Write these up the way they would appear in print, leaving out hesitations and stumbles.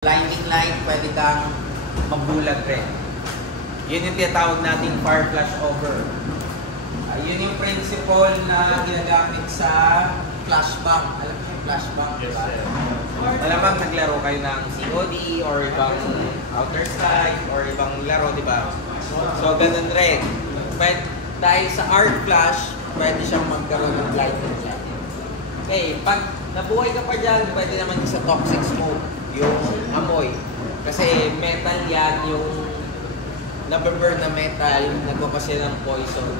Blinding light, pwede kang magbulag rin. Yun yung tinatawag nating fire flash over. Yun yung principle na ginagamit sa flashbang. Alam mo yung flashbang? Yes, diba? sir. Malamang naglaro kayo ng COD or ibang Outer Sky or ibang laro, di ba? So, ganun rin. Dahil sa arc flash, pwede siyang magkaroon ng blinding light. Okay, pag nabuhay ka pa dyan, pwede naman yung sa toxic smoke, yung amoy. Kasi metal yan, yung nababurn na metal, nagpapasya ng poison.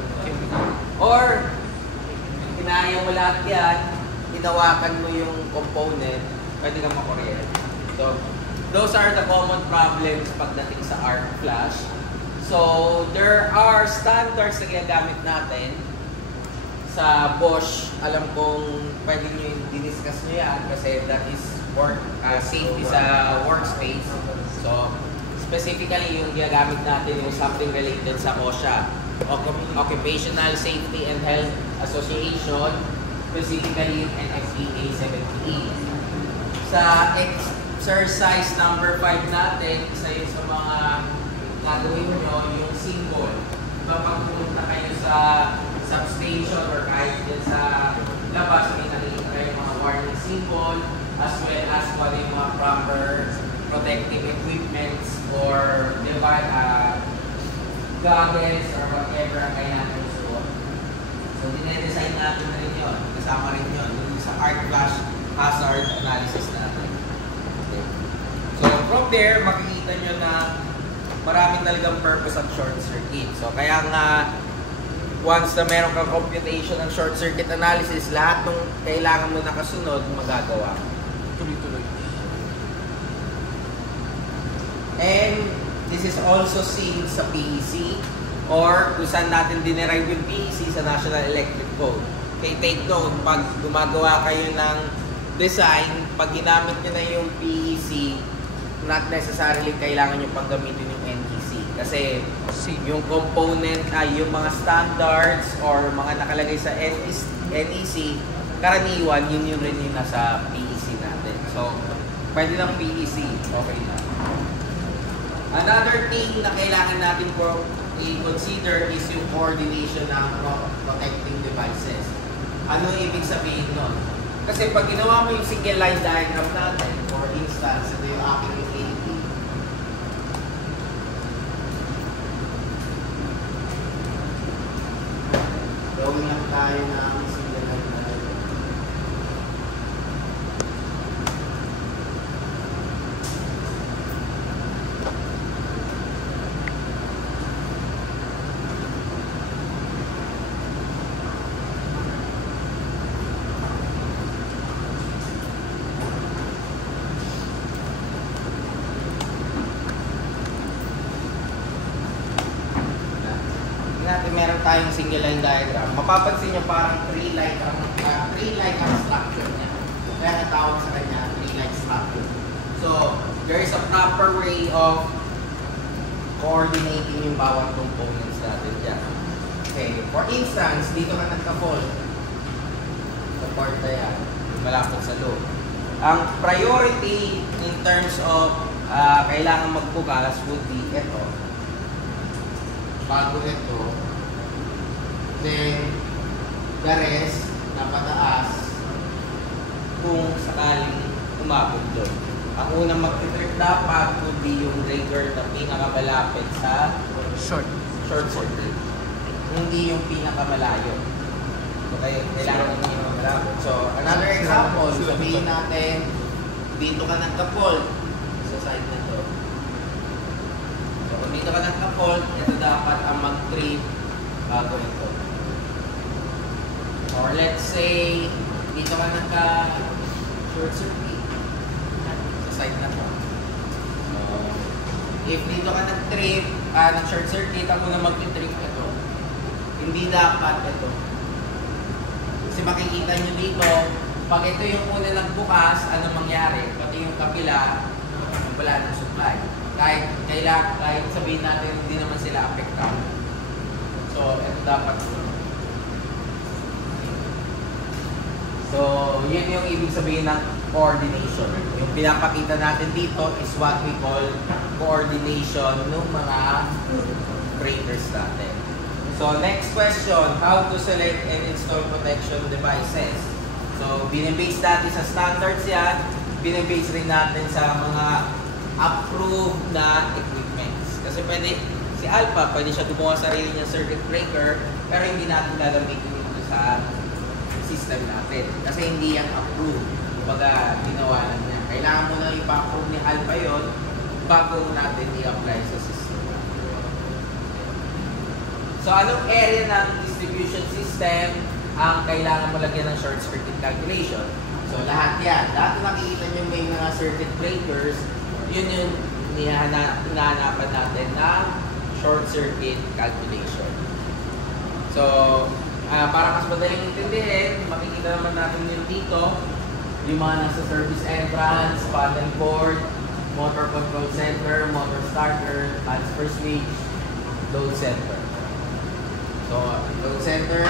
Or, kinaya mo lahat yan, hinawakan mo yung component, pwede kang makuryente. So, those are the common problems pagdating sa arc flash. So, there are standards na ginagamit natin sa Bosch. Alam kong pwede nyo yung diniscuss nyo yan kasi that is safety sa workspace. So, specifically yung ginagamit natin yung something related sa OSHA, Occupational Safety and Health Association, specifically NFPA 70E. Sa exercise number 5 natin, isa yun sa mga gagawin nyo, yung symbol. Diba pag pumunta kayo sa substation or kahit din sa labas, may nakikita kayo mga warning symbol as well as kung yung mga proper protective equipments or goggles or whatever ang kailangan nyo suot. So, dinedesign natin na rin yun. Kasama rin yun. Yung sa arc flash hazard analysis natin. Okay. So, from there, makikita nyo na maraming talagang purpose at short circuit. So, kaya nga, once na meron kang computation ng short circuit analysis, lahat ng kailangan mo nakasunod, magagawa. Tuloy-tuloy. And this is also seen sa PEC or kung saan natin dinerive yung PEC sa National Electric Code. Okay, take note, pag gumagawa kayo ng design, pag ginamit nyo na yung PEC, not necessarily kailangan nyo pang gamitin yung NEC. Kasi yung component, yung mga standards or mga nakalagay sa NEC, karaniwan, yun rin yung nasa PEC natin. So, pwede ng PEC, okay na. Another thing na kailangan natin i-consider is yung coordination ng protecting devices. Ano ibig sabihin nun? Kasi pag ginawa mo yung single line diagram natin, for instance, ito yung aking AP. Gawin lang tayo ng single line diagram. Meron tayong single line diagram. Mapapansin nyo parang three line ang structure niya. Kaya natawag sa kanya three line structure. So, there is a proper way of coordinating yung bawat components natin dyan. Okay, for instance, dito ka nagka-fold. Support na yan. Malapit sa loob. Ang priority in terms of kailangan magbukas would be ito. Bago ito, then the rest na pataas kung sakaling umabot doon. Ang unang mag-trip dapat would be yung breaker na pinakamalapit sa short circuit. Hindi yung pinakamalayo. Okay, kailangan yung pinakamalapit. So, another example, sabihin natin, dito ka nagka-fault sa side na to. So, kung dito ka nagka-fault, ito dapat ang mag-trip bago ito. Or let's say, dito ka nagka-short circuit sa side na to. So, if dito ka nag-trip, nag-short circuit, ako na mag-trip ito. Hindi dapat ito. Kasi makikita nyo dito, pag ito yung una nagbukas, ano mangyari? Pati yung kapila, wala ng supply. Kahit sabihin natin, hindi naman sila affected. So, ito dapat. So, yun yung ibig sabihin ng coordination. Yung pinapakita natin dito is what we call coordination ng mga breakers natin. So next question, how to select and install protection devices. So binibase natin sa standards yan, binibase rin natin sa mga approved na equipments. Kasi pwede, si Alpha, pwede siya gumawa sarili niya circuit breaker, pero hindi natin gagamitin ito sa system natin. Kasi hindi yan approved. Kumbaga, ginawa lang niya. Kailangan mo na ipa-approve ni Alpha yon bago natin i-apply sa system natin. So, anong area ng distribution system ang kailangan mo lagyan ng short circuit calculation? So, lahat yan. Lahat na nakikita nyo may mga circuit breakers, yun yung hinahanapan natin na short circuit calculation. So, para mas madaling intindihin, makikita naman natin yun dito, yung mga nasa service entrance, panel board, motor control center, motor starter, transfer switch, load center. So, load center,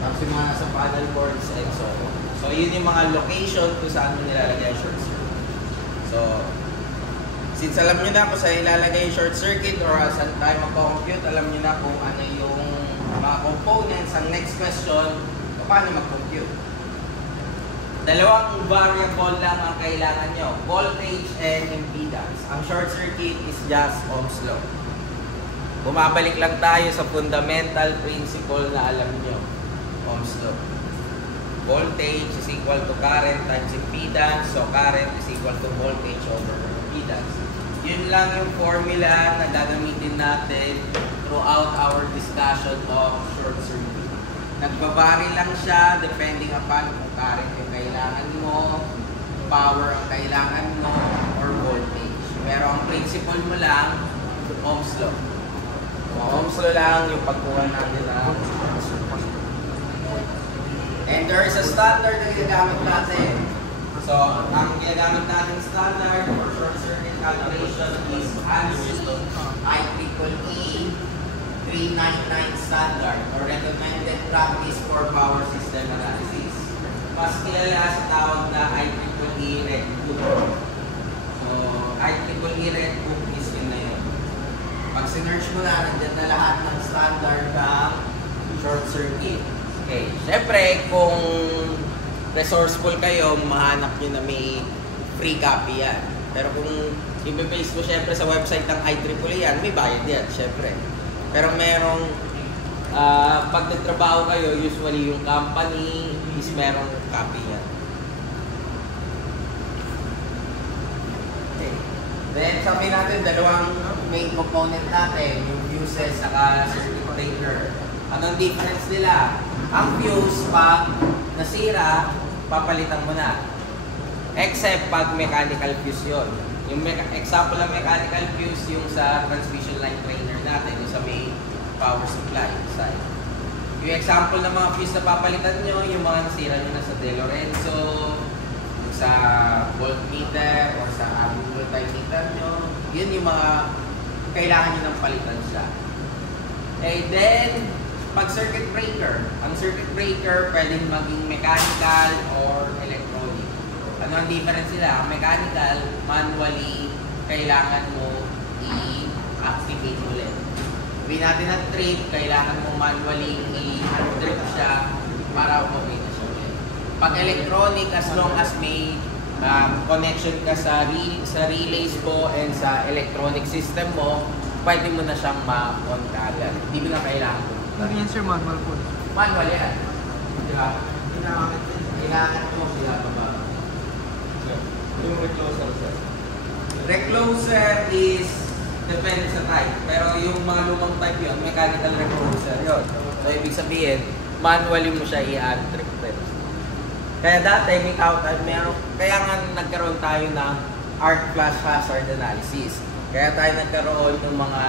tapos yung mga nasa panel boards, and so on. So, yun yung mga location kung saan mo nilalagay ang short circuit. So, since alam nyo na kung saan ilalagay yung short circuit or saan tayo mag-compute, alam nyo na kung ano yung mga components. Ang next question, paano mag-compute? Dalawang variable lang ang kailangan nyo, voltage and impedance. Ang short circuit is just Ohm's law. Bumabalik lang tayo sa fundamental principle na alam nyo, Ohm's law. Voltage is equal to current times impedance, so current is equal to voltage over impedance. Yun lang yung formula na gagamitin natin throughout our discussion of short circuit. Nagbabari lang siya depending upon kung current yung kailangan mo, power ang kailangan mo, or voltage. Pero ang principle mo lang, Ohm's law. So, Ohm's law lang yung pagkuha natin ng and there is a standard na ginagamit natin. So, ang ginagamit natin standard for short circuit calculation is ANSI IEEE 399 standard or recommended practice for power system analysis. Mas kilala sa tawag na IEEE Red Book. So, IEEE Red Book is yun na yun. Pag sinerch mo na, nandiyan na lahat ng standard ng short circuit. Okay, syempre kung resourceful kayo, mahanap nyo na may free copy yan. Pero kung i-base mo syempre sa website ng IEEE yan, may bayad yan, syempre. Pero merong, pag nagtrabaho kayo, usually yung company is merong copy yan. Okay. Then, sabi natin, dalawang main component natin, yung fuses saka circuit breaker. Anong difference nila? Ang fuse, pag nasira, papalitan mo na. Except pag mechanical fuse yun. Yung example ng mechanical fuse, yung sa transmission line trainer natin, yung sa may power supply side. Yung example ng mga fuse na papalitan nyo, yung mga nasira nyo na sa De Lorenzo, yung sa voltmeter, or sa multimeter nyo, yun yung mga kailangan nyo ng palitan siya. Okay, then, pag circuit breaker, ang circuit breaker pwedeng maging mechanical or electronic. Ano ang difference nila? Ang mechanical, manually, kailangan mo i-activate ulit. Sabihin natin na trip, kailangan mo manually i-untrip siya para okay na siya ulit. Pag electronic, as long as may connection ka sa relays mo and sa electronic system mo, pwede mo na siyang ma-on kagad. Hindi mo na kailangan. Hindi yan sir, manual po. Manual yan. Di ba? Kailangan mo sila pa ba? Yung recloser sir. Recloser is depende sa type. Pero yung mga lumang type yun, mechanical recloser yun. So, ibig sabihin, manually mo siya i-untrip. Kaya dati, may kaya nga nagkaroon tayo ng arc flash hazard analysis. Kaya tayo nagkaroon ng mga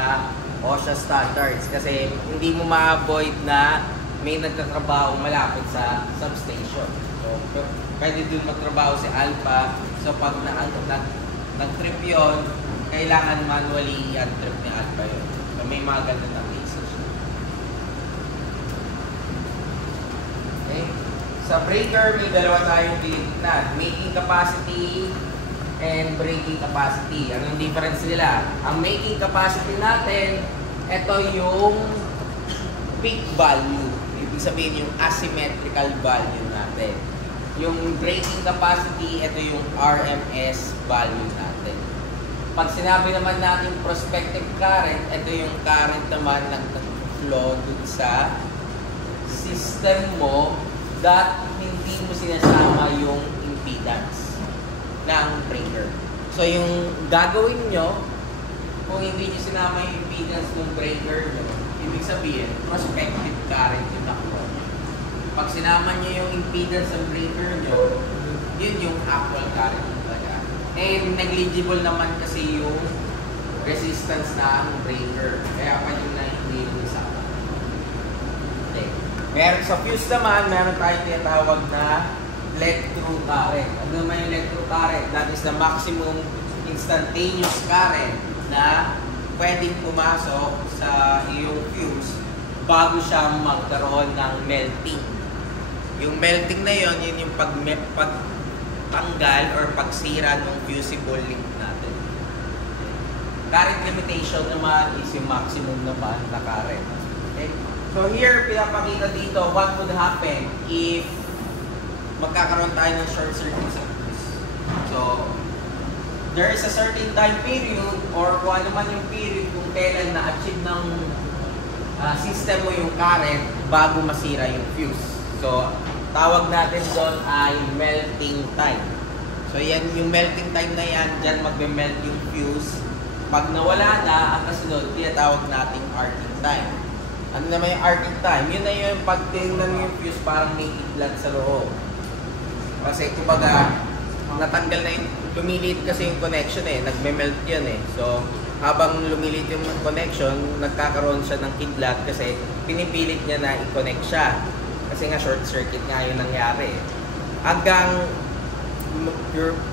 OSHA standards kasi hindi mo ma-avoid na may nagtatrabaho malapit sa substation. So, pwede dun magtrabaho si Alpha. So, pag nag-trip yun, kailangan manually i-untrip ni Alpha yun. So, may mga ganun na cases. Okay? Sa breaker, may dalawa tayong tinignan. Making capacity and breaking capacity. Anong difference nila? Ang making capacity natin, ito yung peak value. Ibig sabihin yung asymmetrical value natin. Yung breaking capacity, ito yung RMS value natin. Pag sinabi naman natin prospective current, ito yung current naman na flow dun sa system mo that hindi mo sinasama yung impedance ng breaker. So yung gagawin nyo, kung hindi nyo sinama yung impedance ng breaker nyo, ibig sabihin, prospective current yung nakuha. Pag sinama nyo yung impedance ng breaker nyo, yun yung actual current talaga. And negligible naman kasi yung resistance ng breaker. Kaya pa yung na hindi yung isama. Okay. Meron sa fuse naman, meron tayong tinatawag na let-through current. Ano naman yung let-through current? That is the maximum instantaneous current na pwedeng pumasok sa iyong fuse bago siya magkaroon ng melting. Yung melting na yon, yun yung pagtanggal or pagsira ng fusible link natin. Current limitation naman is yung maximum naman na current. Okay? So here, pinapakita dito what would happen if magkakaroon tayo ng short circuit sa fuse. So, there is a certain time period or kung ano man yung period kung kailan na-achieve ng system mo yung current bago masira yung fuse. So, tawag natin doon ay melting time. So, yan yung melting time na yan, dyan magme-melt yung fuse. Pag nawala na, ang kasunod, tinatawag natin arcing time. Ano naman yung arcing time? Yun na yung pag tinignan mo yung fuse, parang may idlat sa loob. Kasi, kumbaga, natanggal na yung, lumilit kasi yung connection eh, nagme-melt yun eh. So, habang lumilit yung connection, nagkakaroon siya ng kidlat kasi pinipilit niya na i-connect siya. Kasi nga short circuit nga yung nangyari. Hanggang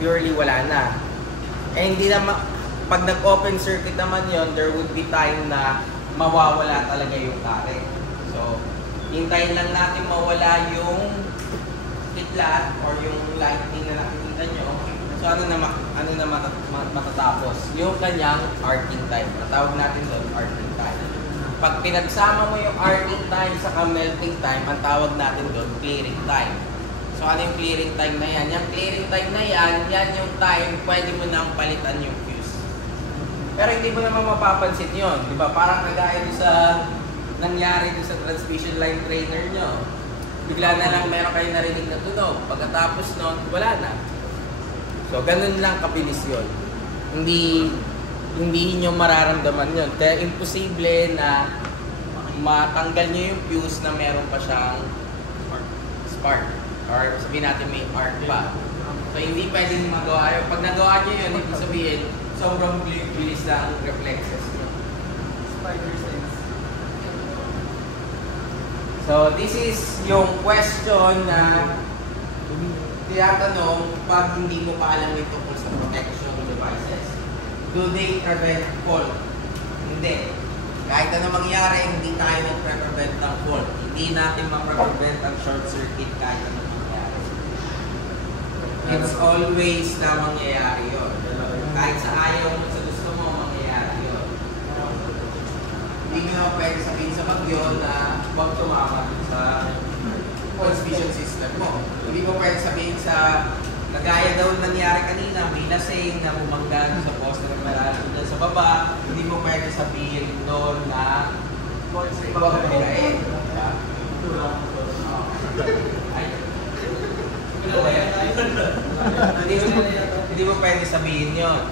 purely wala na. Eh hindi na, pag nag-open circuit naman yon, there would be time na mawawala talaga yung current. So, hintayin lang natin mawala yung kidlat or yung lightning na nakikita nyo. So, ano na matatapos? Yung kanyang arcing time. Natawag natin doon, arcing time. Pag pinagsama mo yung arcing time sa melting time, ang tawag natin doon, clearing time. So, ano yung clearing time na yan? Yung clearing time na yan, yan yung time pwede mo nang palitan yung fuse. Pero hindi mo naman mapapansin yun. Di ba? Parang kagaya sa nangyari sa transmission line trainer nyo. Bigla na lang meron kayo narinig na tunog. Pagkatapos nun, wala na. So, ganun lang kabilis yun. Hindi nyo mararamdaman yun. Kaya imposible na matanggal nyo yung fuse na meron pa siyang spark. Or sabihin natin may arc pa. So, hindi pwedeng magawa yun. Pag nagawa nyo yun, ibig sabihin, sobrang bilis na ang reflexes nyo. So, this is yung question na tinatanong pag hindi mo pa alam ito kung sa protection devices. Do they prevent fault? Hindi. Kahit na mangyari, hindi tayo nag-prevent ng fault. Hindi natin ma-prevent ang short circuit kahit na mangyari. It's always na mangyayari yun. Kahit sa ayaw mo, sa gusto mo, mangyayari yun. Hindi nyo pwede sabihin sa bagyo na huwag tumama sa transmission system mo. Hindi mo pwede sabihin sa kagaya daw nangyari kanina, may lasing na bumangga sa poste ng malalim dyan sa baba, hindi mo pwede sabihin doon na huwag bumagayin. Hindi mo pwede sabihin yun.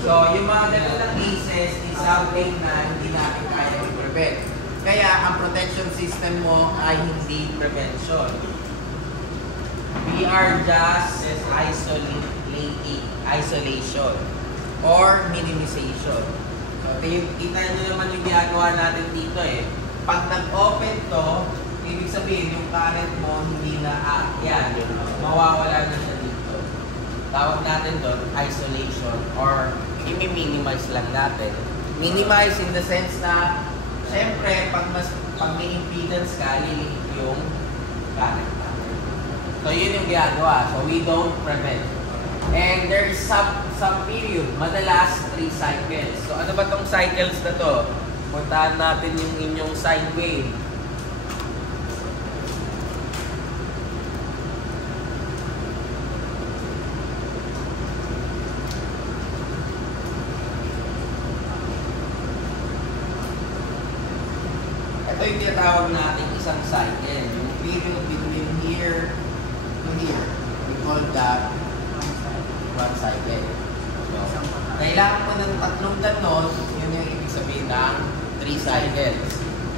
So, yung mga ganun cases is something na hindi natin kaya i-prevent. Kaya, ang protection system mo ay hindi prevention. We are just isolation or minimization. So, kita nyo naman yung ginagawa natin dito eh. Pag nag-open to, ibig sabihin yung current mo hindi na yan. Mawawala na siya dito. Tawag natin doon, isolation or i-minimize lang natin. Minimize in the sense na syempre, pag may impedance ka, lilit yung current natin. So yun yung ginagawa. So we don't prevent. And there is some period, madalas 3 cycles. So ano ba tong cycles na to? Puntahan natin yung inyong sine wave. Ito yung tinatawag natin isang cycle. Yung period between here to here. We call that one cycle. So, kailangan mo ng 3 ganon, yun yung ibig sabihin ng 3 cycles.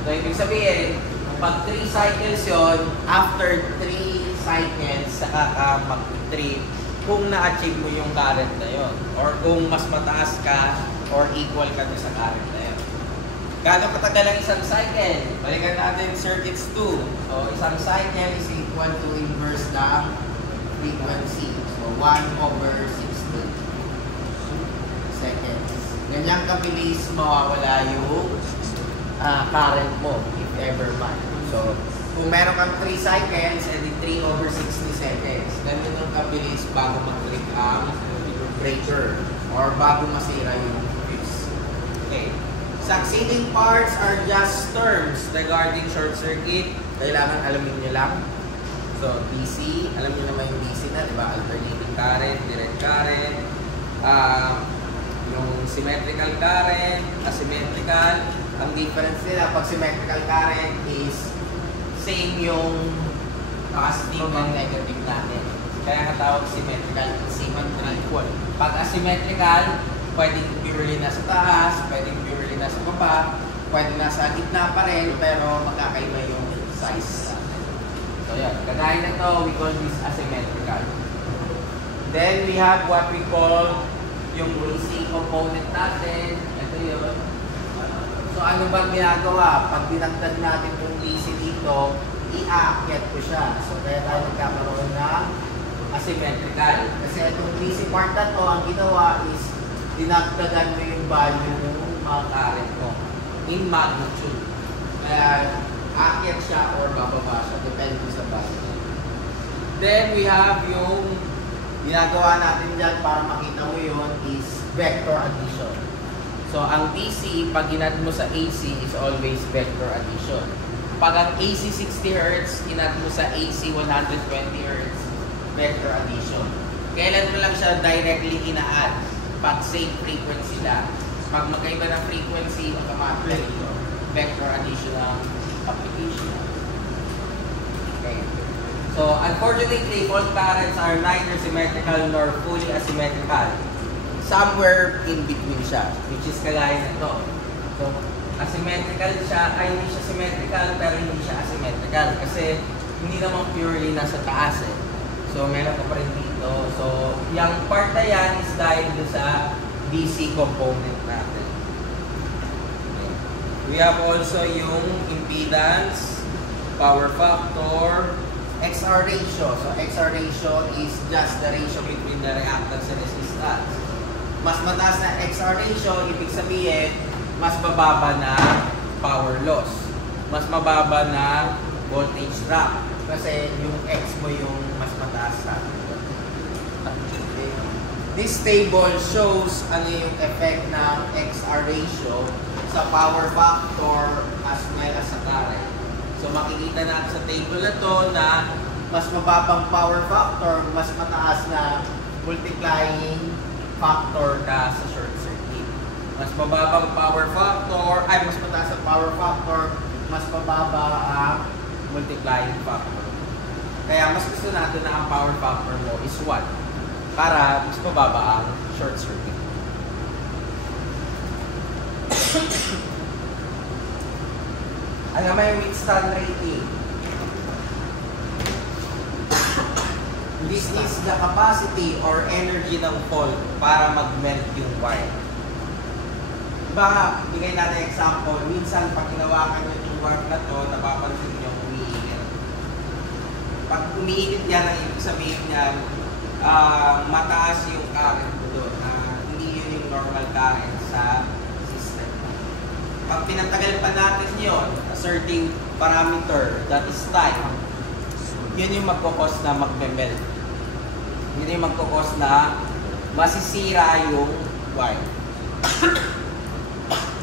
So, ibig sabihin, pag 3 cycles yun, after 3 cycles, saka ka mag-trip kung na-achieve mo yung current na yun. Or kung mas mataas ka or equal ka sa current na yun. Gano'ng katagal ang isang cycle? Balikan natin circuits 2. So, isang cycle is equal to inverse ng frequency. So, 1/60 seconds. Ganyang kabilis mawawala yung current mo, if ever man. So, kung meron kang 3 cycles, edi 3/60 seconds. Ganyan yung kabilis bago mag-trip ang breaker or bago masira yung fuse. Okay. Succeeding parts are just terms regarding short circuit. Kailangan alamin nyo lang. So, DC, alam nyo naman yung DC na, di ba? Alternating current, direct current, yung symmetrical current, asymmetrical. Ang difference nila, pag symmetrical current is same yung positive and negative natin. Kaya natawag symmetrical, symmetry equal. Pag asymmetrical, pwedeng purely nasa taas, pwedeng purely nasa baba, pwedeng nasa gitna pa rin, pero magkakaiba yung size. So yan, kagaya na to, we call this asymmetrical. Then we have what we call yung DC component natin. Ito yun. So ano ba ginagawa? Pag dinagdag natin yung DC dito, i-aakyat ko siya. So kaya tayo magkakaroon ng asymmetrical. Kasi itong DC part na to, ang ginawa is dinagdagan mo yung value ng mga current mo in magnitude. Kaya aakyat siya or bababa siya, depende sa value. Then we have yung ginagawa natin dyan para makita mo yun is vector addition. So, ang DC, pag ginad mo sa AC, is always vector addition. Pag ang AC 60 Hz, ginad mo sa AC 120 Hz, vector addition. Kailan mo lang siya directly ina-add? Pag same frequency lang. Pag magkaiba ng frequency, automatic vector addition ang application. Okay. So, unfortunately, fault currents are neither symmetrical nor fully asymmetrical. Somewhere in between siya, which is kagaya na ito. So, asymmetrical siya, ay hindi siya symmetrical, pero hindi siya asymmetrical. Kasi, hindi naman purely nasa taas eh. So, meron ka pa rin dito. So, yung part na yan is dahil sa DC component natin. Okay. We have also yung impedance, power factor, XR ratio. So, XR ratio is just the ratio between the reactance and resistance. Mas mataas na XR ratio, ibig sabihin, mas bababa na power loss. Mas mababa na voltage drop. Kasi yung X mo yung mas mataas na. Okay. This table shows ano yung effect ng XR ratio sa power factor as well as sa current. So makikita natin sa table na to na mas mababang power factor, mas mataas na multiplying factor ka sa short circuit. Mas mababang power factor, ay mas mataas ang power factor, mas mababa ang multiplying factor. Kaya mas gusto natin na ang power factor mo is 1 para mas mababa ang short circuit. Ano may withstand rating? This is the capacity or energy ng fault para mag-melt yung wire. Diba, bigay natin example, minsan pag hinawakan nyo yung wire na to, napapansin nyo umiinit. Pag umiinit yan, ang ibig sabihin niyan, mataas yung current mo doon. Hindi yun yung normal current sa system. Pag pinatagal pa natin yun, a certain parameter that is time, yun yung magkukos na magme-melt. Yun yung magkukos na masisira yung wire.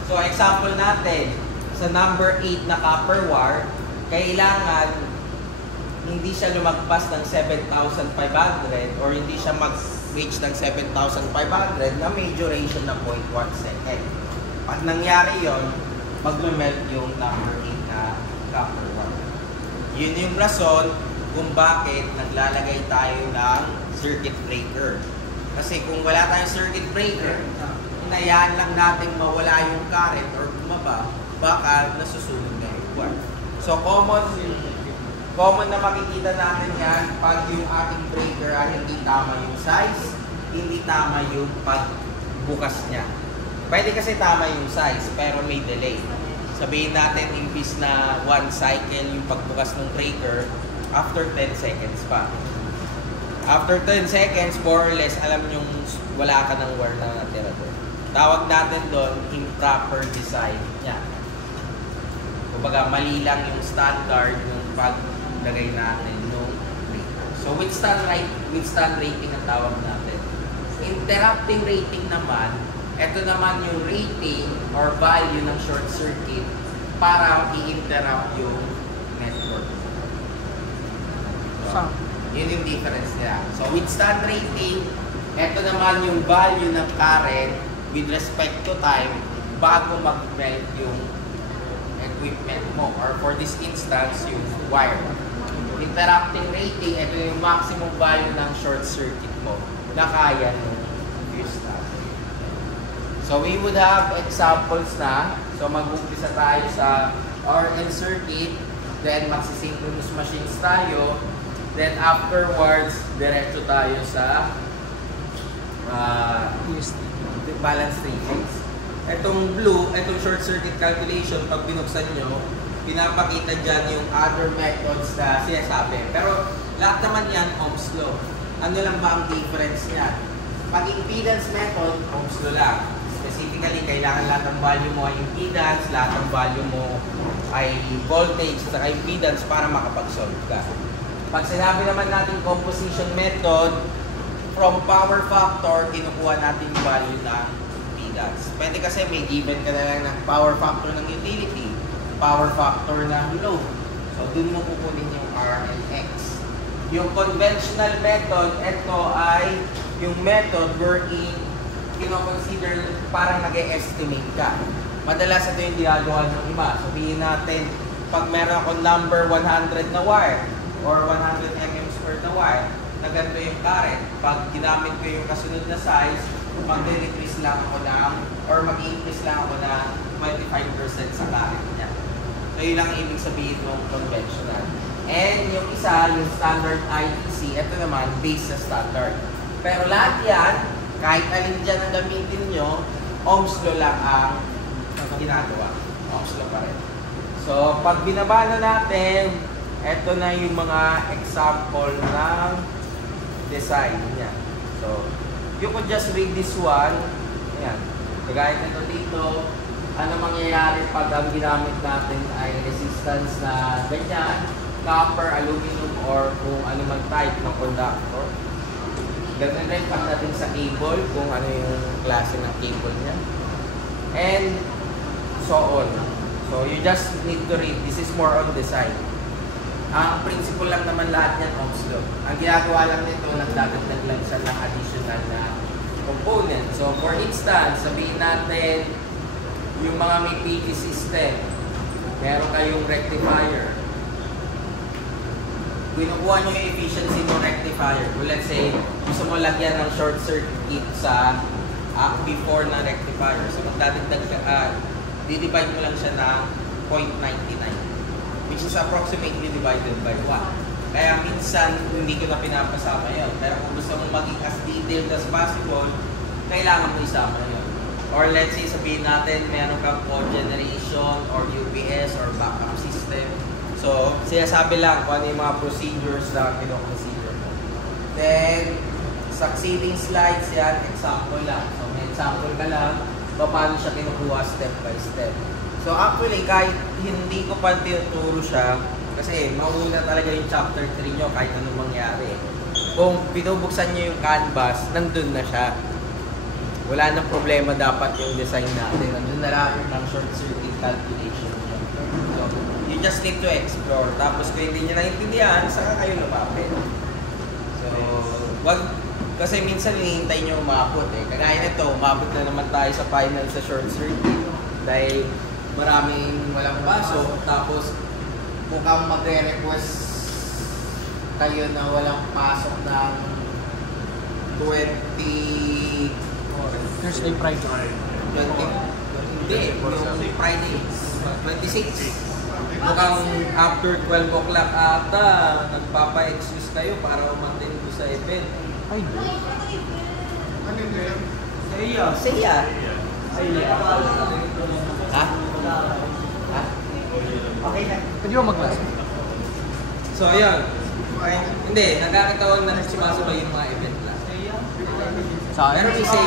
So example natin, sa number 8 na copper wire, kailangan hindi siya lumagpas ng 7,500 or hindi siya mag-reach ng 7,500 na may duration na 0.1 second. Pag nangyari yon, mag-melt yung number 8 na copper wire. Yun yung rason kung bakit naglalagay tayo ng circuit breaker. Kasi kung wala tayong circuit breaker, hinayaan lang natin mawala yung current or bumaba, baka nasusunog na yung wire. So common na makikita natin yan pag yung ating breaker ay hindi tama yung size, hindi tama yung pagbukas niya. Pwede kasi tama yung size pero may delay. Sabihin natin imbis na 1 cycle yung pagbukas ng breaker, after 10 seconds pa. After 10 seconds, more or less, alam yung wala ka ng wire na natira doon. Tawag natin doon improper design niya. Kumbaga, mali lang yung standard ng paglagay natin ng breaker. So, withstand rating ang tawag natin. Interrupting rating naman, ito naman yung rating or value ng short circuit para i-interrupt yung network. So, yun yung difference niya. So, withstand rating, ito naman yung value ng current with respect to time bago mag-melt yung equipment mo or for this instance, yung wire. Interrupting rating, ito yung maximum value ng short circuit mo na kaya ng fuse tab. So we would have examples na. So mag-umpisa tayo sa RL circuit, then magsisynchronous machines tayo, then afterwards, diretso tayo sa balance ratings. Itong blue, itong short circuit calculation, pag binuksan nyo, pinapakita dyan yung other methods na sinasabi. Pero lahat naman yan, Ohm's law. Ano lang ba ang difference niya? Pag impedance method, Ohm's law lang. Specifically, kailangan lahat ng value mo ay impedance, lahat ng value mo ay voltage at impedance para makapag-solve ka. Pag sinabi naman natin composition method, from power factor, kinukuha natin yung value ng impedance. Pwede kasi may given ka na lang ng power factor ng utility, power factor ng load. So, dun mo kukunin yung R and X. Yung conventional method, ito ay yung method wherein kino-consider parang nag-e-estimate ka. Madalas ito yung ginagawa ng iba. Sabihin natin, pag meron akong number 100 na wire or 100 mm squared na wire, na ganito yung current. Pag ginamit ko yung kasunod na size, mag-decrease lang ako ng, or mag-increase lang ako na 25% sa current niya. So yun lang ang ibig sabihin ng conventional. And yung isa, yung standard IEC, ito naman, based sa standard. Pero lahat yan, kahit alin dyan ang gamitin nyo, Ohm's law lang ang ginagawa. Ohm's law pa rin. So, pag binaba na natin, ito na yung mga example ng design niya. So, you could just read this one. Ayan. Kagaya nito dito, ano mangyayari pag ang ginamit natin ay resistance na ganyan, copper, aluminum, or kung ano man type ng conductor. Ganun rin pagdating sa cable, kung ano yung klase ng cable niya. And so on. So you just need to read. This is more on design. Ang principle lang naman lahat yan, Ohm's law. Ang ginagawa lang nito, nagdadagdag lang siya ng additional na component. So for instance, sabihin natin, yung mga may PG system, meron kayong rectifier. Kinukuha nyo yung efficiency ng rectifier. Well, let's say, gusto mo lagyan ng short circuit sa before na rectifier. So, magdadagdag ka, di-divide mo lang siya ng 0.99, which is approximately divided by 1. Kaya minsan, hindi ko na pinapasama yun. Pero kung gusto mong maging as detailed as possible, kailangan mo isama yun. Or let's say, sabihin natin, meron kang cogeneration or UPS or backup system. So, sinasabi lang kung ano yung mga procedures na kino-consider mo. Then, succeeding slides yan, example lang. So, may example ka lang, paano siya kinukuha step by step. So, actually, kahit hindi ko pa tinuturo siya, Kasi mauna talaga yung chapter 3 nyo kahit anong mangyari. Kung binubuksan nyo yung canvas, nandun na siya. Wala nang problema dapat yung design natin. Nandun na lang yung short circuit calculation nyo. So, you just need to explore. Tapos kung hindi nyo naintindihan, saka kayo lumapit. So, wag, kasi minsan hinihintay nyo umabot eh. Kagaya nito, umabot na naman tayo sa final sa short circuit. Dahil maraming walang pasok. Tapos, mukhang magre-request kayo na walang pasok ng 20... Thursday, Friday. 20... Hindi, yung Friday. 26. Mukhang after 12 o'clock ata, nagpapa-excuse kayo para umatin ko sa event. Ay, no. Saya. Saya. Ha? Ha? Okay na. Pwede ba mag-class? So, yun. Hindi, nagkakataon na sumasabay yung mga event lang. Pero isa,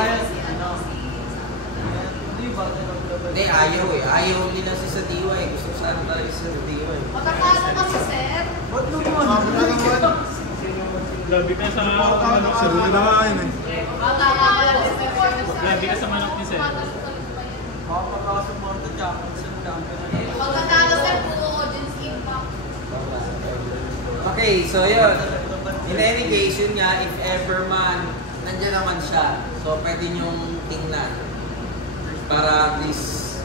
hindi, ayaw eh. Ayaw nila si sa diwa eh. Gusto sana talaga si sa diwa eh. Matatalo kasi, sir. Ba't Labi ka sa manok. Sarili na nga yun eh. Matatalo, sir. Labi ka sa manok ni Sir. Matatalo, sir. Puro audience impact. Okay, so yun. In any case, yun nga, if ever man, nandiyan naman siya. So, pwede nyong tingnan. Para at least,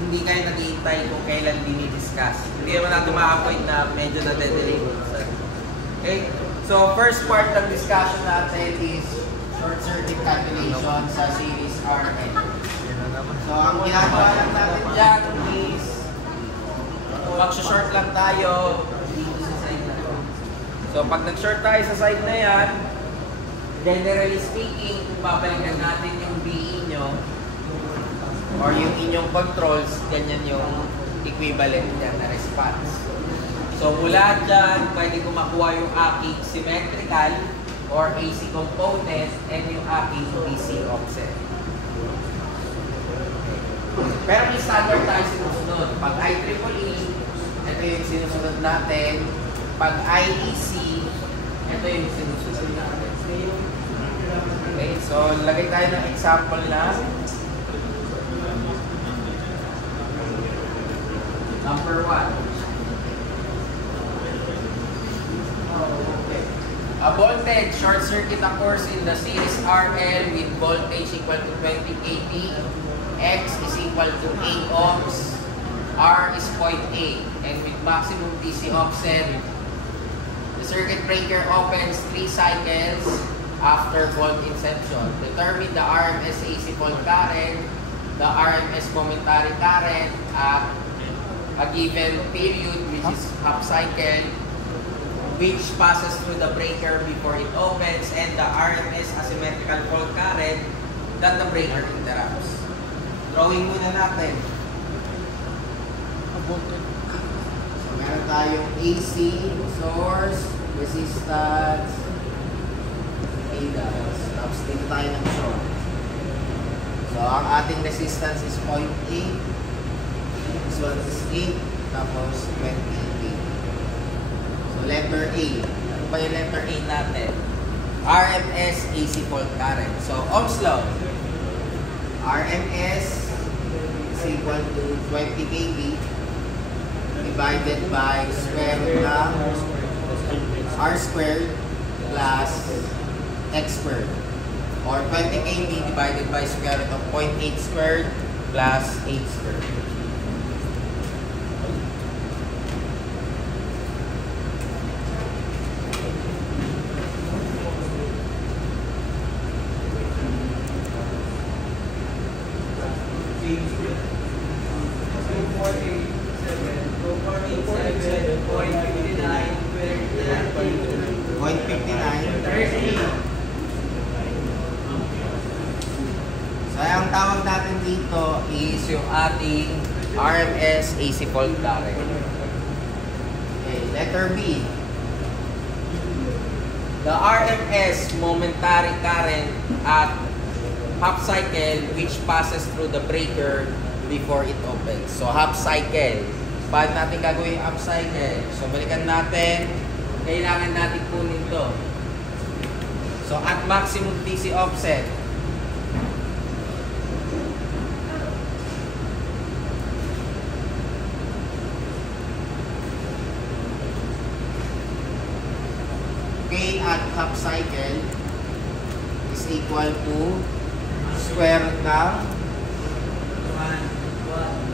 hindi kayo naghihintay kung kailan dinidiscuss. Hindi naman natin ma-appoint na medyo na-delay. Okay? So, first part ng discussion natin is short circuit calculation sa series RN. So, ang ginagawa lang natin dyan is mag-short lang tayo dito sa side na ito. So, pag nag-short tayo sa side na yan, generally speaking, kung babalikan natin yung BE nyo or yung inyong controls, ganyan yung equivalent niya na response. So, mula dyan, pwede ko makuha yung aking symmetrical or AC component and yung aking DC offset. Pero may standard tayo sinusunod. Pag IEEE, ito yung sinusunod natin. Pag IEC, ito yung sinusunod natin. Okay, so lagay tayo ng example na number 1. A voltage short circuit occurs in the series RL with voltage equal to 20 kV, X is equal to 8 ohms, R is 0.8, and with maximum DC offset, the circuit breaker opens 3 cycles after volt inception. Determine the RMS AC volt current, the RMS momentary current at a given period, which is half cycle, which passes through the breaker before it opens, and the RMS asymmetrical fault current that the breaker interrupts. Drawing muna natin. So, meron tayong AC, source, resistance, ADAS. Tapos dito tayo ng short. So, ang ating resistance is 0.8. This one is 8. Tapos 20. So, letter A. Ano ba yung letter A natin? RMS AC fault current. So, Ohm's law. RMS is equal to 20 kV divided by square root ng R squared plus X squared. Or 20 kV divided by square root of 0.8 squared plus 8 squared. So, ang tawag natin dito is yung ating RMS AC fault current. Okay, letter B. The RMS momentary current at half cycle which passes through the breaker before it opens. So, half cycle. Paano natin gagawin yung upcycle? So, balikan natin. Kailangan natin kunin to. So, at maximum TC offset. K at half cycle is equal to square root ng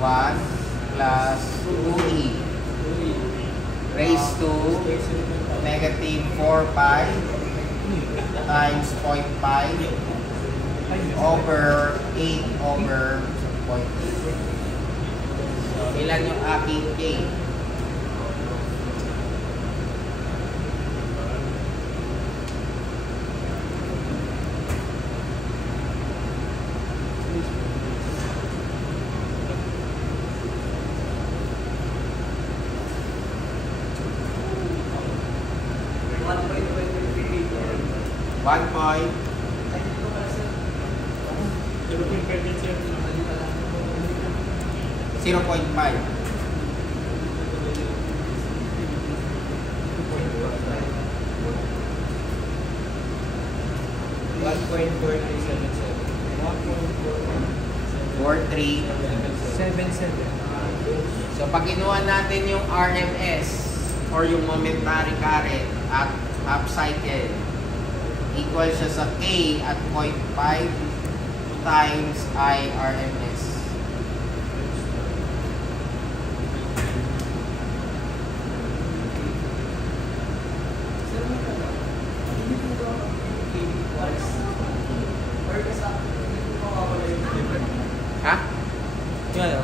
1 plus 2e raised to negative 4 pi times 0.5 over 8 over 0.8. So, ilan yung aking K? One point. 0.5. Or 3.77. So pag kinuha natin yung RMS or yung momentary current at half cycle, equal siya sa K at 0.5 times IRMS. Ha? Ano?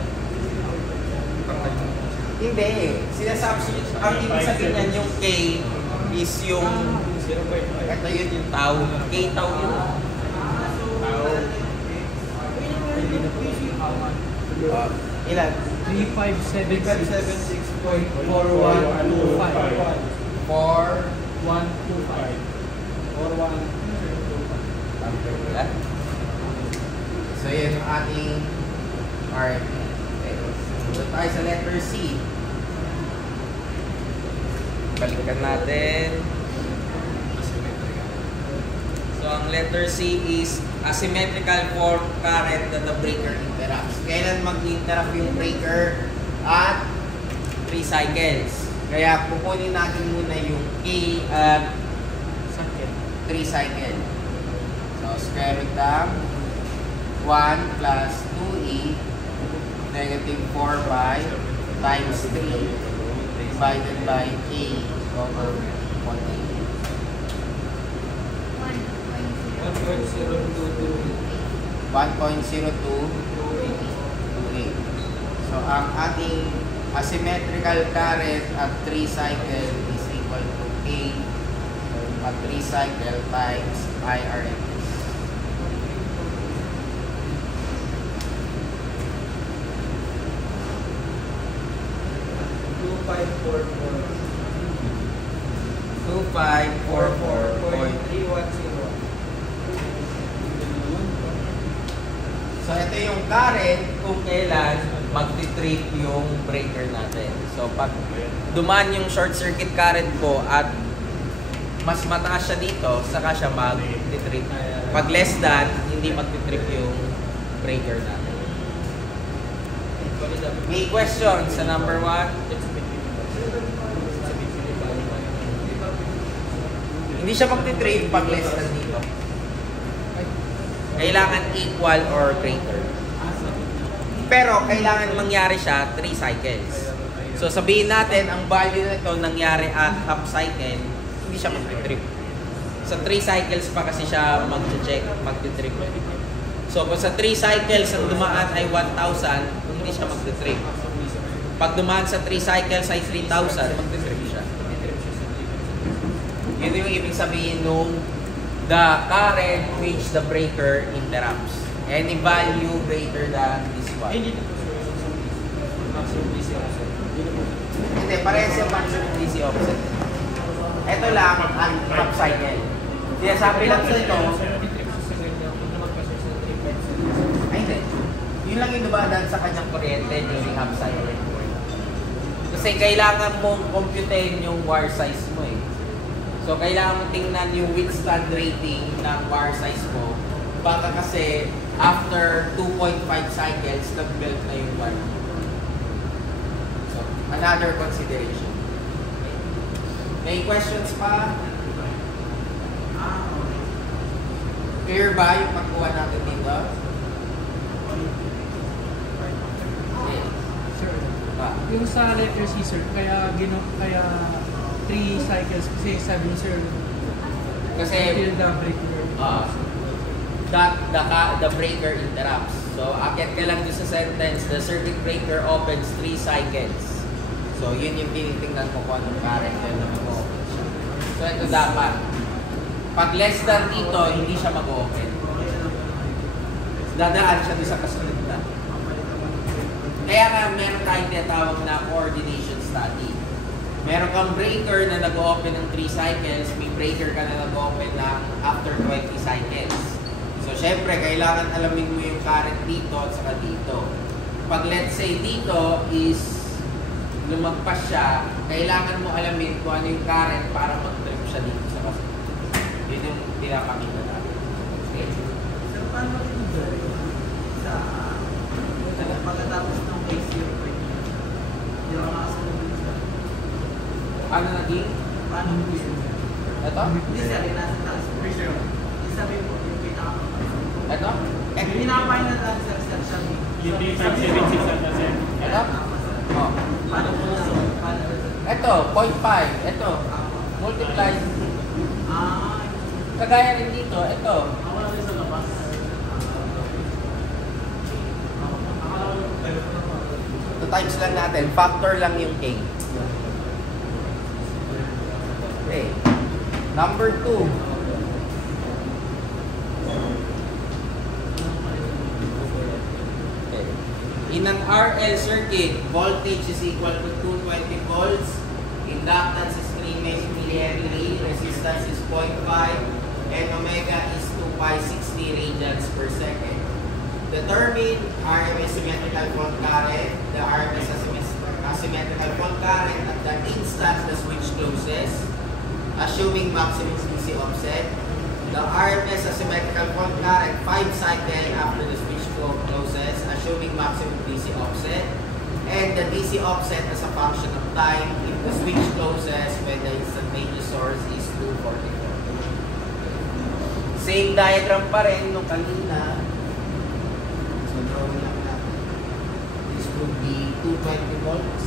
Hindi. Sinasabi, ang ibig sabihin niyan yung K is yung ito yun yung tau. K tau yun. Ilan? 3576.4125. 4125. So yun yung ating RMS. Okay. So tayo sa letter C. Balikan natin. So ang letter C is asymmetrical form current that the breaker interrupts. Kailan mag-interrupt yung breaker? At 3 cycles. Kaya pupunin natin muna yung K at 3 cycle. So square root ng 1 plus 2e negative 4 pi times 3 divided by K over 1. 1.0228. So ang ating asymmetrical current at 3 cycle is equal to K at 3 cycle times IRMS. So ito yung current kung kailan magti-trip yung breaker natin. So pag dumaan yung short circuit current ko at mas mataas siya dito, saka siya mag-trip. Pag less than, hindi mag-trip yung breaker natin. May question sa number 1? Hindi siya magti-trip pag less than dito. Kailangan equal or greater. Pero kailangan mangyari siya 3 cycles. So sabihin natin, ang value nito nangyari at half cycle, hindi siya magti-trip. Sa 3 cycles pa kasi siya mag-check, magti-trip. So kung sa 3 cycles ang dumaan ay 1,000, hindi siya magti-trip. Pag dumaan sa 3 cycles ay 3,000, magti-trip siya. Yun yung ibig sabihin nung the current which the breaker interrupts. Any value greater than this one. Hindi, parehas yung maximum DC offset. Ito lang ang half cycle. Sinasabi lang sa ito, ay hindi. Yun lang yung dumadaan sa kanyang kuryente during half cycle. Kasi kailangan mong computein yung wire size mo eh. So, kailangan mo tingnan yung withstand rating ng wire size mo. Baka kasi, after 2.5 cycles, nag-melt na yung wire. So, another consideration. May questions pa? Clear ba yung pagkuha natin dito? Okay. Sir, Pa. yung sa letter C, sir, kaya 3 cycles kasi sabi ni sir, Kasi, until the breaker. the breaker interrupts. So, akit ka lang doon sa sentence, the circuit breaker opens 3 cycles. So, yun yung tinitingnan ko kung anong current yun na mag-open siya. So, ito dapat. Pag less than dito, hindi siya mag-open. Dadaan siya doon sa kasunod na. Kaya nga, meron tayong tinatawag na coordination study. Meron kang breaker na nag-open ng 3 cycles, may breaker ka na nag-open ng after 20 cycles. So, syempre, kailangan alamin mo yung current dito at saka dito. Pag let's say dito is lumagpas siya, kailangan mo alamin kung ano yung current para mag-trip siya dito sa kasunod. Yun yung pinapakita natin. Okay? So, paano rin dyan? Sa pagkatapos ng case yung hindi ako nakasunod din siya. Ano naging? Paano mo yun? Ito? Hindi siya, rin nasa taas. Yung sabi mo, yung pinaka. Ito? Yung pinaka-final answer siya. Yung 3576 na sir. Ito? Oh. Paano mo nasunod? Paano mo nasunod? Ito, 0.5. Ito. Multiply. Ah, Kagaya rin dito. Ito. Wala rin sa labas. Ito times lang natin. Factor lang yung K. Okay. Number 2. Okay. In an RL circuit, voltage is equal to 220 volts. Inductance is 3 millihenry. Resistance is 0.5. And omega is 2 pi 60 radians per second. Determine RMS symmetrical fault current, the RMS asymmetrical fault current at the instant the switch closes, assuming maximum DC offset. The RMS asymmetrical fault current 5 cycle after the switch closes, assuming maximum DC offset. And the DC offset as a function of time if the switch closes when the instantaneous source is 244. Same diagram pa rin nung kanina. So, drawing lang natin. This would be 220 volts.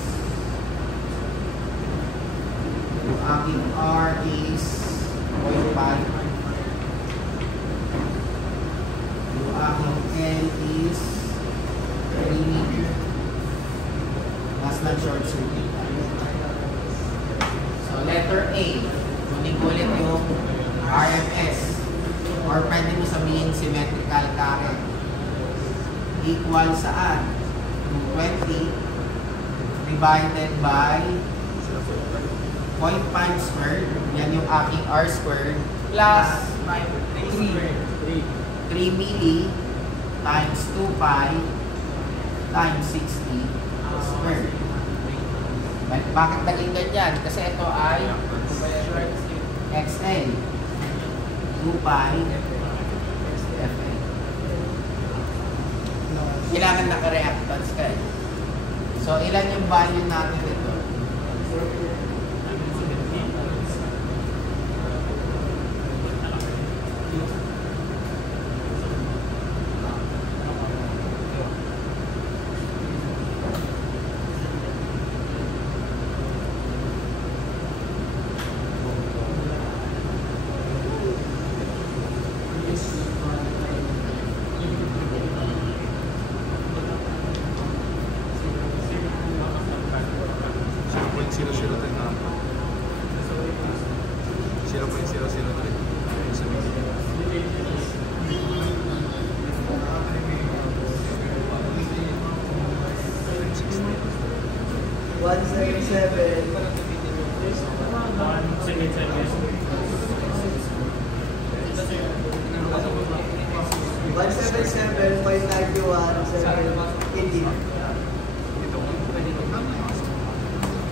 Yung aking R is 0.5. Yung aking L is 3 meter. Mas na short circuit. So, letter A. Kunin ko ulit yung RMS. Or pwede mo sabihin symmetrical current. Equal saan? 220 divided by 0.5 squared. Yan yung aking R squared. Plus 3 milli times 2 pi times 60 squared. Bakit naging ganyan? Kasi ito ay XL 2 pi FA. Kailangan naka-reactance ka eh. So, ilan yung value natin ito?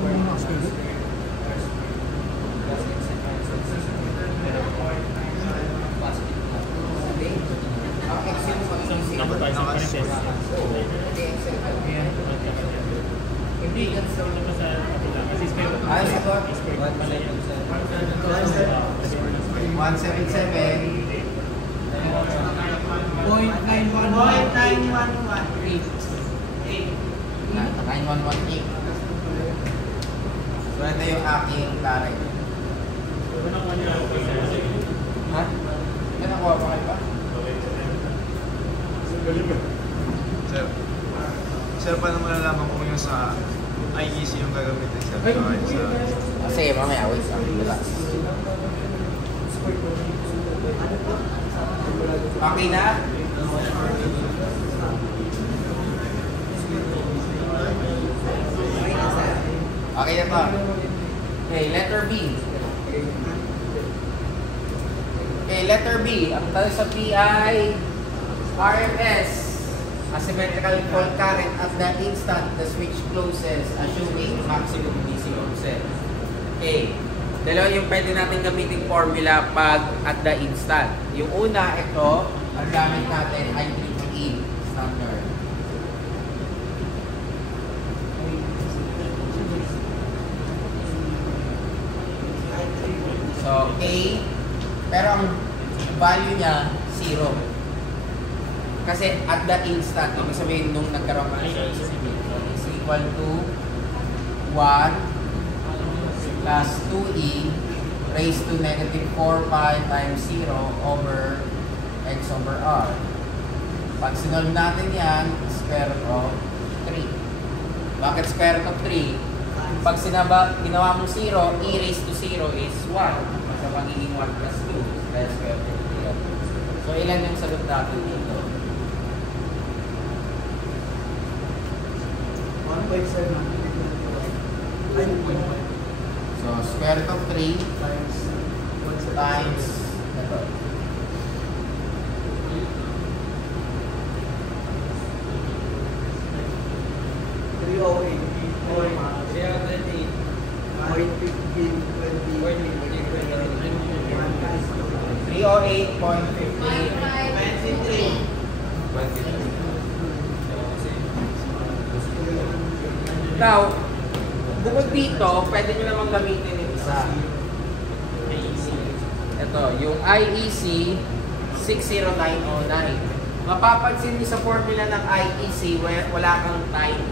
Yung mga schedule. Ang Excel mo mag-isip. Number 5 sa Excel. Ayan. Hindi, sa kapila. Kasi square. Ay, sagot. Square pala yun. 177. 9118. So ito yung aking clarity. Unang one year ako sir. Ha? Yan nakuha pa kayo ba? Sir, sir, paano malalaman kung yung sa IEC yung gagamitin, sir? Ay, Sige, mamaya, wait lang. Relax. Okay na? Okay na to. Okay, letter B. Okay, letter B. Ang tawag sa B ay RMS. Asymmetrical fault current at the instant the switch closes, assuming maximum DC offset. Okay. Dalawa yung pwede natin gamitin formula pag at the instant. Yung una, ito, ang gamit natin ay IEEE standard. So, A, pero ang value niya, 0. Kasi at the instant, ibig sabihin nung nagkaroon ka ng short circuit, is equal to 1 plus 2e raised to negative 4 pi times 0 over x over r. Pag sinolve natin yan, square root of 3. Bakit square root of 3? Pag ginawa mong 0, e raised to 0 is 1. So, magiging 1 plus 2. Kaya square root of 0. So, ilan yung sagot natin dito? 1.7. Ay, 1.5. So, square root of 3 times ito. Now, bukod dito, pwede nyo namang gamitin yung isa. Ito, yung IEC 60909. Mapapansin niyo sa formula ng IEC, wala kang time.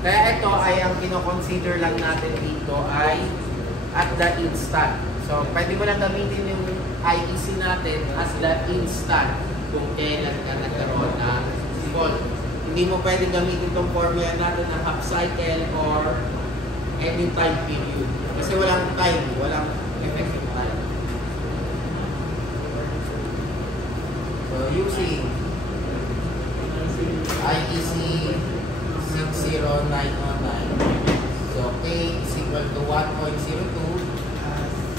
Kaya ito ay ang kino-consider lang natin dito ay at the instant. So, pwede mo lang gamitin yung IEC natin as the instant kung kailan ka nagkaroon ng fault. Hindi mo pwede gamitin itong formula natin na half cycle or any time period. Kasi walang time, walang effective time. So, using IEC 60909. So, K is equal to 1.02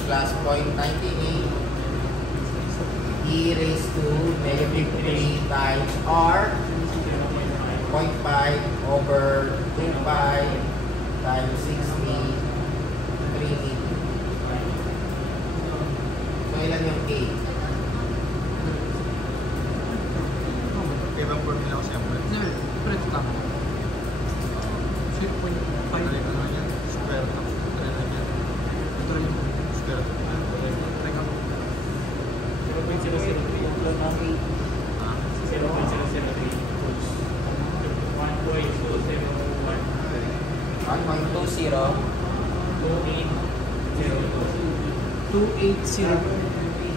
plus 0.98 e raised to negative 3 times R 0.5 over 2 pi times 60 3 meter. So, ilan yung K? Ibang formula ko siyempre. Sir, press lang. 0.5. Ano naman yan? Square root of ano naman yan? Ito rin. Square root of Try ka. 0.003 yung plot namin. 0.003 volts. 1.201. 1.20 280.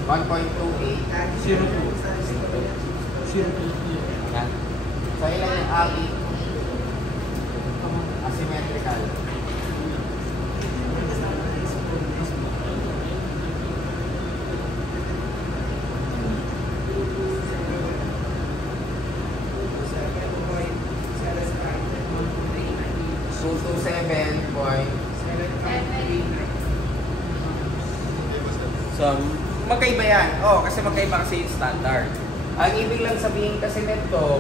1.28 yan. So, ilan yung agi? Asymmetrical. So, 227.7. So, magkaiba yan. Kasi magkaiba kasi yung standard. Ang ibig lang sabihin kasi nito,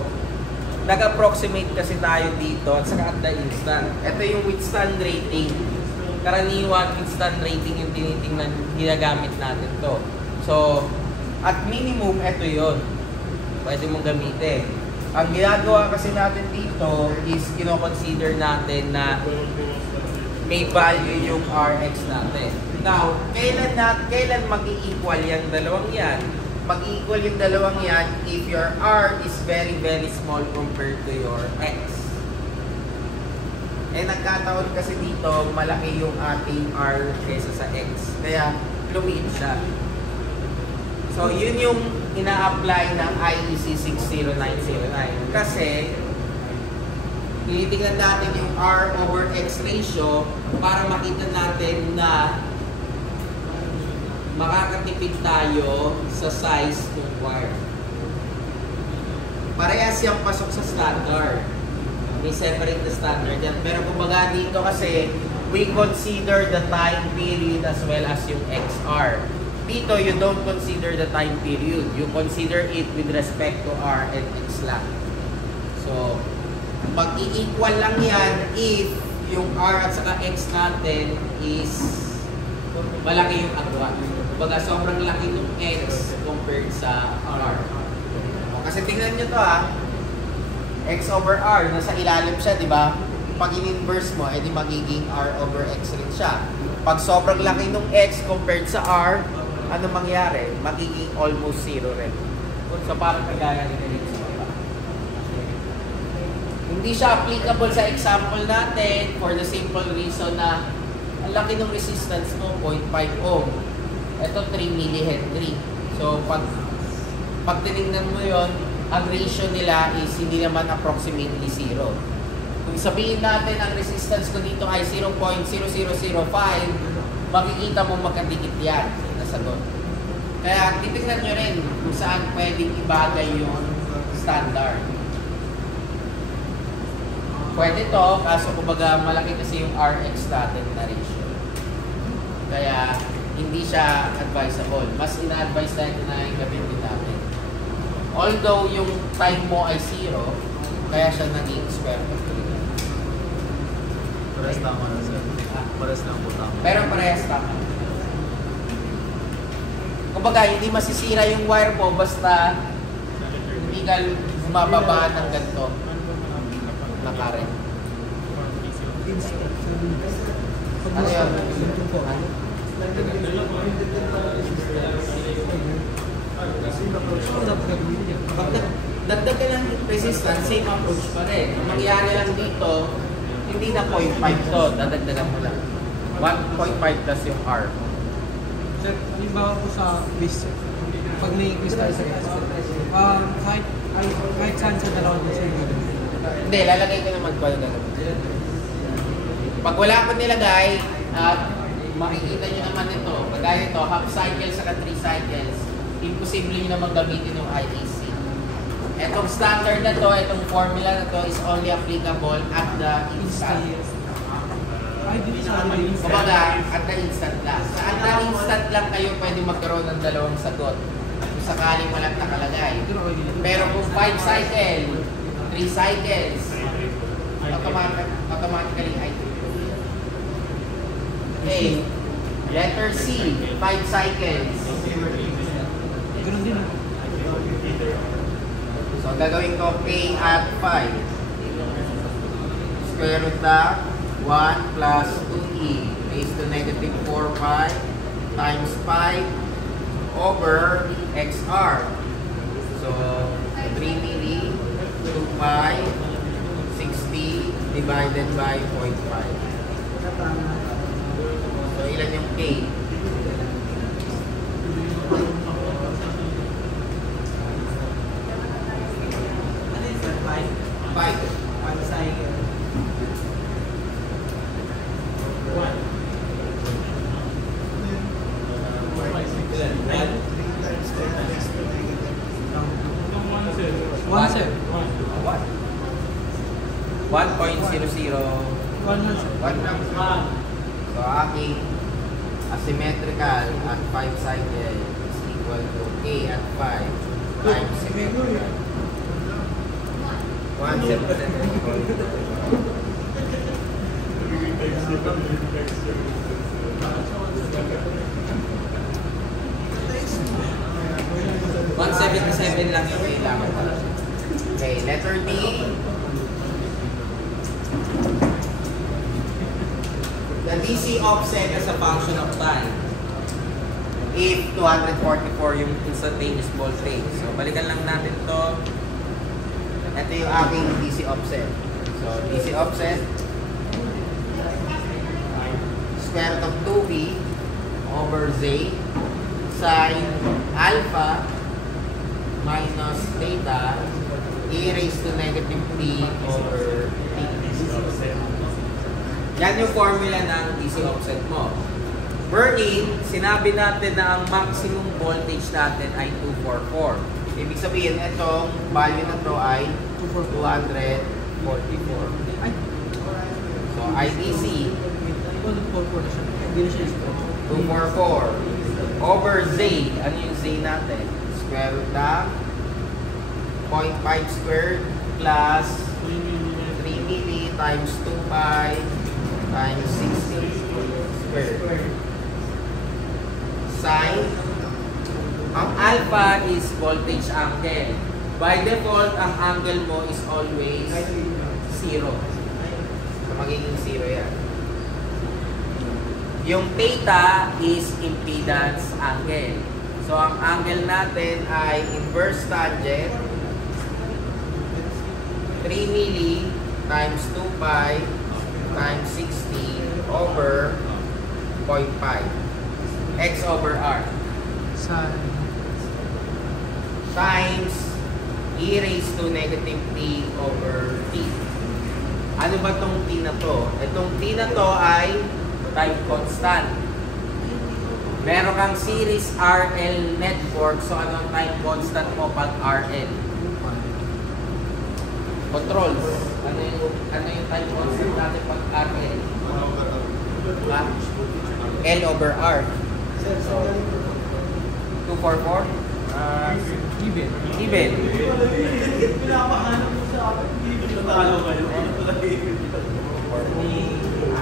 nag-approximate kasi tayo dito at saka at the instant. Ito yung withstand rating. karaniwan instant rating yung tinitingnan, ginagamit natin to. So, at minimum, ito yon. Pwede mong gamitin. Ang ginagawa kasi natin dito is kino-consider natin na may value yung RX natin. Now, kailan mag-i-equal yung dalawang yan? Mag-i-equal yung dalawang yan if your R is very, very small compared to your X. Eh, nagkataon kasi dito, malaki yung ating R kaysa sa X. Kaya, lumiit siya. So, yun yung ina-apply ng IEC 60909. Kasi, tinitingnan natin yung R over X ratio para makita natin na makakatipid tayo sa size ng wire. Parehas yung pasok sa standard. May separate na standard yan. Pero kumbaga dito kasi, we consider the time period as well as yung XR. Dito, you don't consider the time period. You consider it with respect to R and X lang. So, mag-i-equal lang yan if yung R at saka X natin is malaki yung agwa. Kumbaga, sobrang laki yung X compared sa R. Kasi tingnan nyo to X over R, nasa ilalim siya, di ba? Pag in-inverse mo, edi magiging R over X rin siya. Pag sobrang laki ng X compared sa R, ano mangyari? Magiging almost zero rin. So parang kagaya nila dito sa iba. Hindi siya applicable sa example natin for the simple reason na ang laki ng resistance mo, 0.5 ohm. Ito 3 millihenry. So pag tinignan mo yon, ang ratio nila is hindi naman approximately zero. Kung sabihin natin ang resistance ko dito ay 0.0005, makikita mo magkadikit yan na sagot. Kaya titignan nyo rin kung saan pwedeng ibagay yung standard. Pwede to, kaso kumbaga malaki kasi yung RX natin na ratio. Kaya hindi siya advisable. Mas ina-advise natin na yung gamitin natin. Although yung time mo ay 0, kaya siya naging square root of 3. Parehas tama na sir. Parehas lang po tama. Pero parehas tama. Kumbaga, hindi masisira yung wire mo basta hindi ka bumababa ng ganito na current. Ano yun? Dagdag ka ng resistance, same approach pa rin. Ang mangyari lang dito, hindi na 0.5 to, dadagdagan mo lang. 1.5 plus yung R. Sir, halimbawa po sa quiz, pag may-quiz tayo sa quiz, kahit saan sa dalawang sir. Hindi, lalagay ko naman ko na pag wala ko nilagay, at makikita nyo naman ito, kagaya ito, half cycle saka 3 cycles, imposible nyo naman gamitin yung IEC. Etong standard na to, itong formula na to is only applicable at the instant. Kumbaga, at the instant lang. Sa at the instant lang kayo pwede magkaroon ng dalawang sagot. Kung sakaling walang nakalagay. Pero kung 5 cycle, 3 cycles, automatically ay A. Letter C, 5 cycles. Ganun din. So, gagawin ko K at 5. Square root of 1 plus 2E raised to negative 4 pi times 5 over XR. So, 3 milli, 2 pi, 60 divided by 0.5. So, ilan yung K? Ano yun sir? 5? 5 cycle. One, sir. 1.00 One lang, sir. 1 lang. So, aking asymmetrical at 5 cycle is equal to K at 5 times symmetrical. 1 centimeter. $177 lang yung kailangan pala. Okay, letter D. The DC offset as a function of time. If 244 yung instantaneous voltage. So, balikan lang natin to. Ito yung aking DC offset. So, DC offset, square root of 2b over z sine alpha minus theta e raised to negative t over t. Yan yung formula ng DC offset mo. Wherein, sinabi natin na ang maximum voltage natin ay 244. Ibig sabihin, itong value na to ay 244. Ay, So, IDC, 244 na siya. Hindi na siya square. 244 over Z. Ano yung Z natin? Square root ng 0.5 squared plus 3 milli times 2 pi times 60 squared. Sine. Ang alpha is voltage angle. By default, ang angle mo is always 0. So, magiging 0 yan. Yung theta is impedance angle. So, ang angle natin ay inverse tangent 3 milli times 2 pi times 60 over 0.5. X over R. Times e raised to negative t over t. Ano ba tong t na to? Itong t na to ay time constant. Meron kang series RL network. So, ano ang time constant mo pag RL? Controls. Ano yung time constant natin pag RL? L over R. So, 244? Even. Even.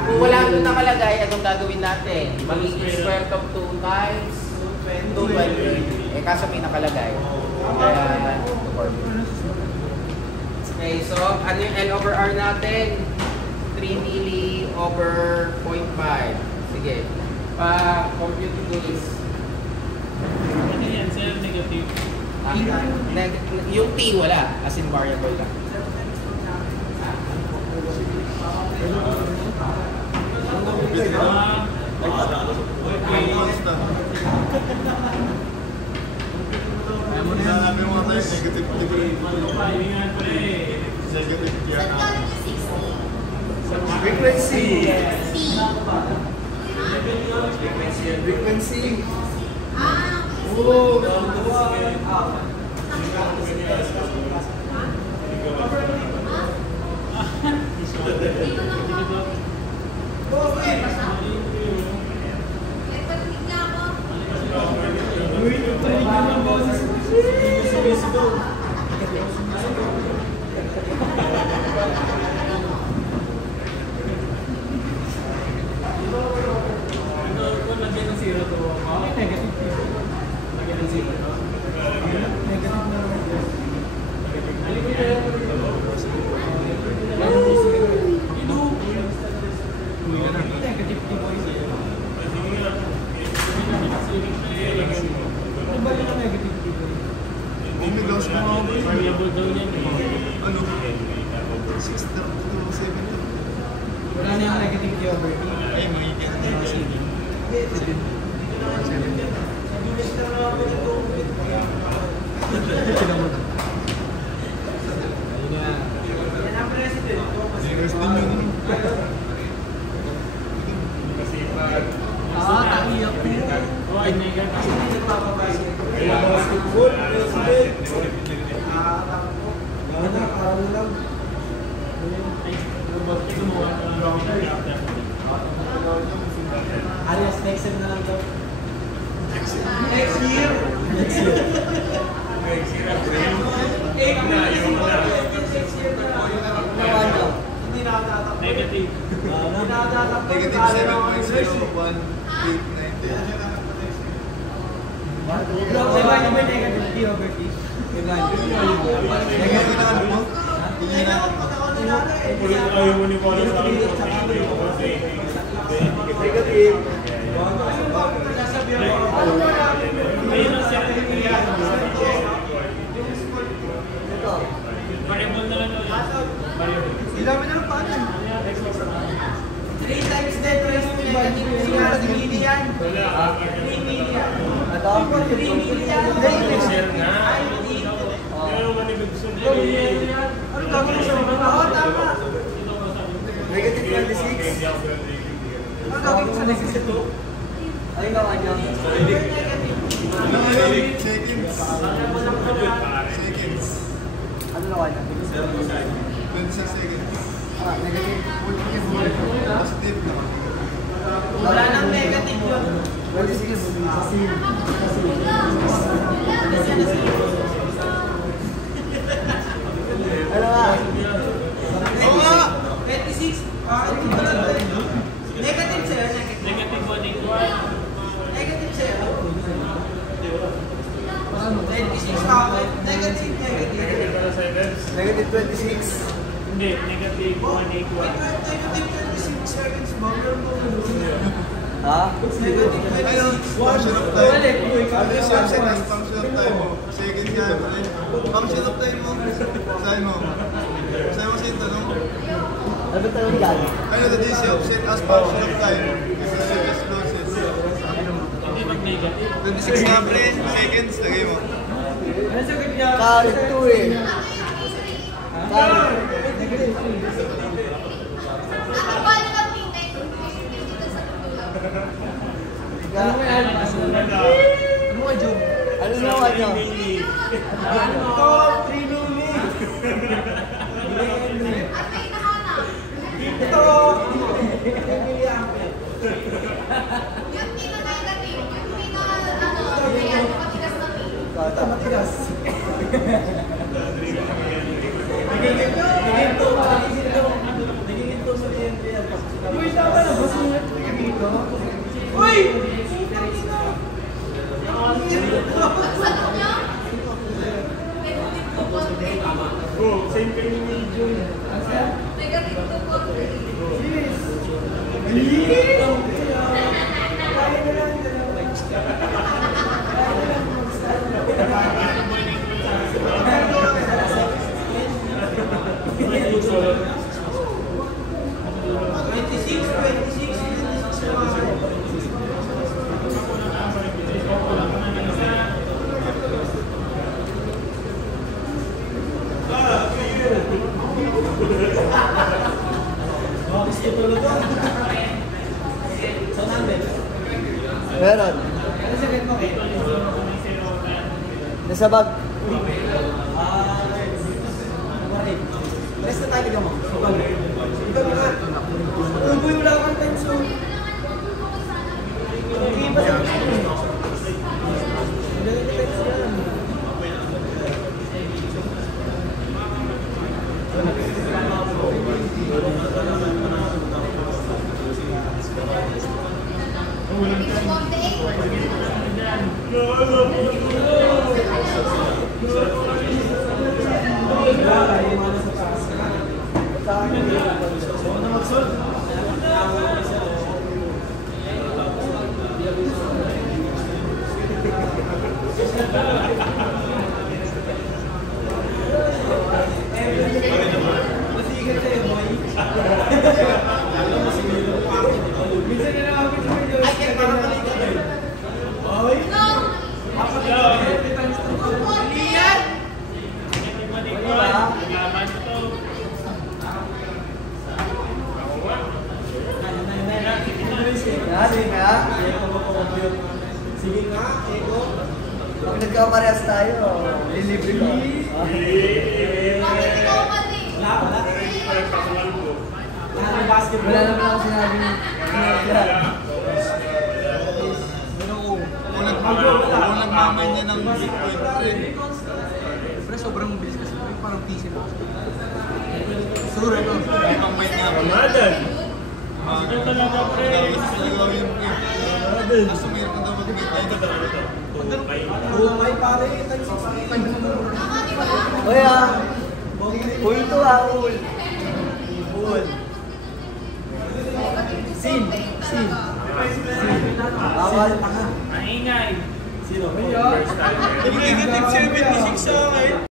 Kung wala doon nakalagay, anong gagawin natin? Magiging square root of 2 times 220. Eh, kaso may nakalagay. Kaya, 244. Okay, so, ano yung L over R natin? 3 milli over 0.5. Sige. Compute this. Ano yan, sir? Negative. Yung T wala, as in variable lang. Sabi mo tayo, negative degree. Pahingan pa eh. Negative Saan yan. galing yung 60? Frequency. T. Frequency. Ah, Oo. dito lang ako. Okay. Letter D nga ako. Kung lagyan ng 0 to, Negative T. lagyan ng 0 to. Negative na naman. Negative T boy. Ano ba yung negative T boy? Umigaw siya mga Variable daw yan eh. ano? 6.7 yun. Wala na yung negative T over T. Ay, magiging Next din yun. Iyak mo. Ay, negative. Alias next sem na lang daw. Next year. Next year. Next year na. Hindi na ako tatakbo. Negative. Negative 7.019. Ayaw mo ni Paolo sa akin. Negative. Ayun ang siya. Variable na lang ulit. Variable. Ilamin na lang paano. 3 times net raise to negative 3 million. 3 million. Ito? 3 million. Share nga. Pero manibig siya. Ano gagawin mo sa mga? Oo, tama. Negative 26. Ano gagawin mo sa negative 2? Ay, naman niya. Seconds. Seconds. Ano naman niya? 26 seconds. Negative 40. Positive naman. Wala nang negative yun. 26. Ano nga? Oo nga. 26. Negative sa'yo, negative. Negative 181. Negative sa'yo. 26 ako. Negative, negative. Negative 26. Hindi, negative 181. Negative 26 seconds ba? Ha? Negative 26. Ano? Function of time. Ano yung seconds? Function of time mo. Seconds yan. Function of time mo. Saan mo? Saan mo siya tanong? Ano tanong yan? Ano the DC of set as function of time? If the seconds closes. Hindi mag-negative. 26 na pre. Seconds. Lagay mo. Ano sagot niya? Kalit to eh. Kalit. Ako ba na kami? Dito sa tulo. Ano mo yan? Ano mo, Joe? Ano naman nyo? Ito, 3 million. At may nahanap. Ito, 3 million. Yung pinaka-negative, yung ayan, matigas na pink. Ito, matigas. Naging ito sa TNT. Uy, tama na ba siya? Dito? Uy! Sagot niyo? Negative 2.3. Bro, same kayo ni Medyo. Negative 2.3. Yes! Meron. Nasa bag. Rest na tayo ka mo. Ikaw na. Uy, wala kang time so. Okay ba sa akin? Negative 2.8. Masigat sa'yo, boy. Minsan na lang ako sa video. Ay, kaya parang maligat eh. Oy! No. Lian! Naglaban ito. Sige nga. Sige nga, Eko. Pag nagkaparehas tayo, lilibre ko. Bakit ikaw mali? Wala. Lahat ng basketball. Wala naman ako sinabi ni Kung nagmamay niya ng Bitcoin, pre. Pero sobrang bilis kasi parang PC lang. Sure ko. Ibang mind nga ako. Ramadan. Sige talaga, pre. Gusto talaga yung Ramadan. Gusto mo yung daw mag-meet. Ito. May pare, type 6. Tama, di ba? Uy Uy ito Ul. Ul. Sin. Bawal pa ka. Maingay. Sino? First time. Negative 76 sa akin.